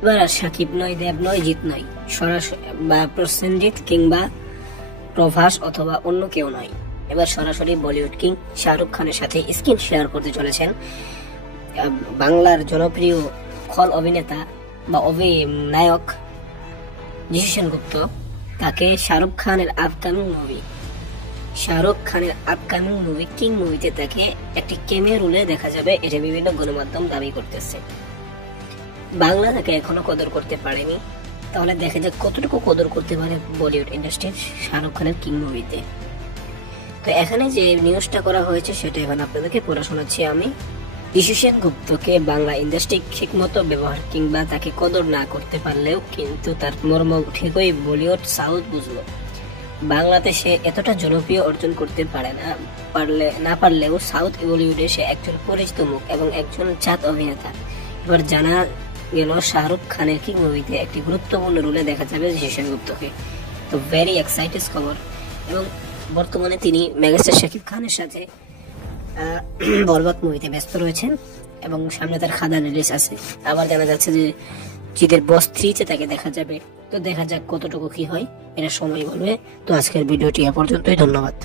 এবার আর সাকিব নয়, দেব নয়, জিৎ নয়, সরাসরি বা প্রসেনজিৎ কিংবা প্রভাস অথবা অন্য কেউ নয়, এবার সরাসরি বলিউড কিং শাহরুখ খানের সাথে স্ক্রিন শেয়ার করতে চলেছেন বাংলার জনপ্রিয় খল অভিনেতা বা অভিনায়ক যিশু সেনগুপ্ত। তাকে শাহরুখ খানের আপকামিং মুভি কিং মুভিতে তাকে একটি ক্যামিও রোলে দেখা যাবে, এটা বিভিন্ন গণমাধ্যম দাবি করতেছে। বাংলা তাকে এখনো কদর করতে পারেনি, তাহলে দেখা যাক কতটুকু কদর করতে পারে বলিউড ইন্ডাস্ট্রির শাহরুখ খানের কিং মুভিতে। তো এখানে যে নিউজটা করা হয়েছে সেটা এখন আপনাদেরকে পড়ে শোনাচ্ছি আমি। যিশু সেনগুপ্তকে বাংলা ইন্ডাস্ট্রি ঠিক মতো ব্যবহার কিংবা তাকে কদর না করতে পারলেও কিন্তু তার মর্ম ঠিকই বলিউড সাউথ বুঝলো। বাংলাতে সে এতটা জনপ্রিয় অর্জন করতে না পারলেও সাউথ বলিউডে সে একজন পরিচিত মুখ এবং একজন জাত অভিনেতা। এবার জানা গেল শাহরুখ খানের কিং মুভিতে একটি গুরুত্বপূর্ণ রোলে দেখা যাবে যিশু সেনগুপ্তকে। তো ভেরি এক্সাইটেড খবর। এবং বর্তমানে তিনি মেগাস্টার শাকিব খানের সাথে বরবাদ মুভিতে ব্যস্ত রয়েছেন এবং সামনে তার খাদান রিলিজ আছে। আবার জানা যাচ্ছে যে জিতের বস 3-তে তাকে দেখা যাবে। তো দেখা যাক কতটুকু কি হয়, এটা সময় বলবে। তো আজকের ভিডিওটি এ পর্যন্তই, ধন্যবাদ।